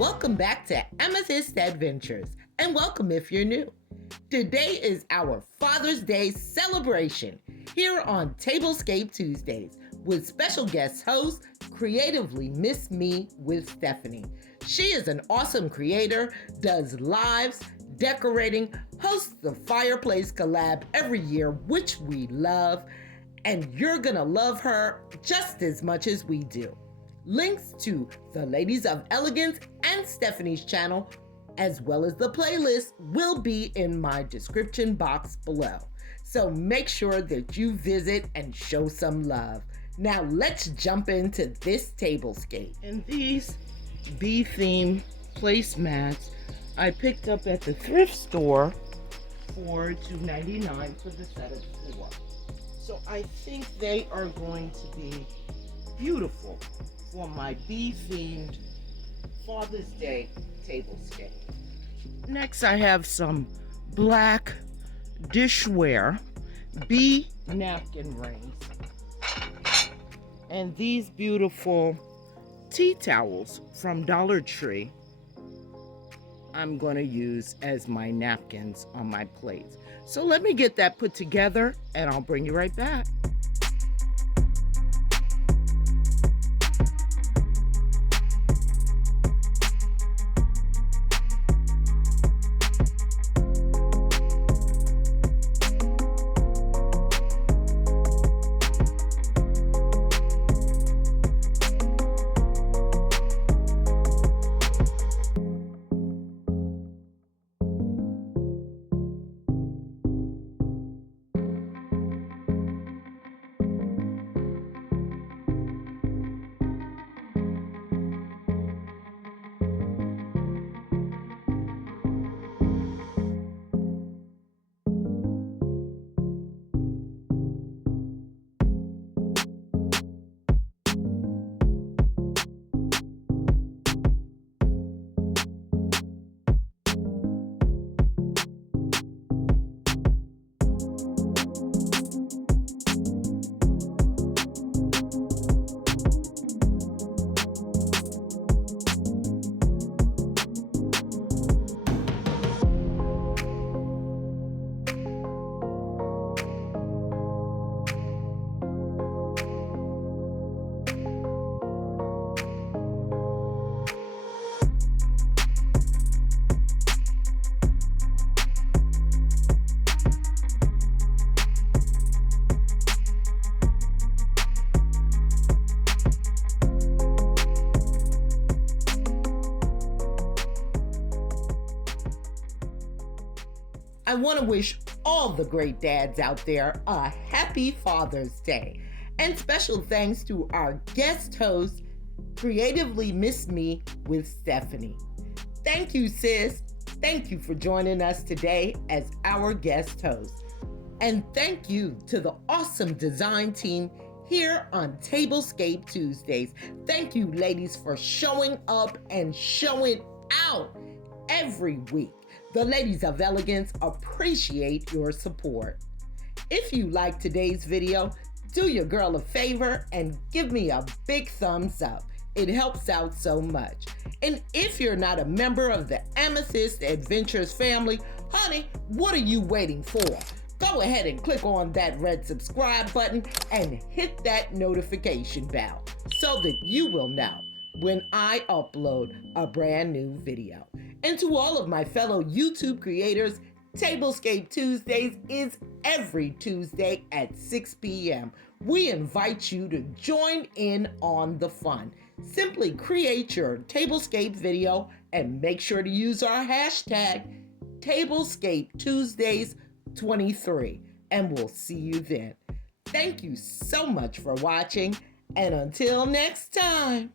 Welcome back to Amethyst Adventures, and welcome if you're new. Today is our Father's Day celebration here on Tablescape Tuesdays with special guest host, Creatively Miss Me with Stephanie. She is an awesome creator, does lives, decorating, hosts the Fireplace Collab every year, which we love, and you're gonna love her just as much as we do. Links to the Ladies of Elegance and Stephanie's channel, as well as the playlist, will be in my description box below. So make sure that you visit and show some love. Now let's jump into this tablescape. And these bee theme placemats I picked up at the thrift store for $2.99 for the set of 4. So I think they are going to be beautiful for my bee-themed Father's Day tablescape. Next, I have some black dishware bee napkin rings and these beautiful tea towels from Dollar Tree I'm going to use as my napkins on my plates. So let me get that put together and I'll bring you right back. I want to wish all the great dads out there a happy Father's Day. And special thanks to our guest host, Creatively Miss Me with Stephanie. Thank you, sis. Thank you for joining us today as our guest host. And thank you to the awesome design team here on Tablescape Tuesdays. Thank you, ladies, for showing up and showing out every week. The Ladies of Elegance appreciate your support. If you like today's video, do your girl a favor and give me a big thumbs up. It helps out so much. And if you're not a member of the Amethyst Adventures family, honey, what are you waiting for? Go ahead and click on that red subscribe button and hit that notification bell so that you will know when I upload a brand new video. And to all of my fellow YouTube creators, Tablescape Tuesdays is every Tuesday at 6 p.m. We invite you to join in on the fun. Simply create your Tablescape video and make sure to use our hashtag Tablescape Tuesdays 23, and we'll see you then. Thank you so much for watching, and until next time.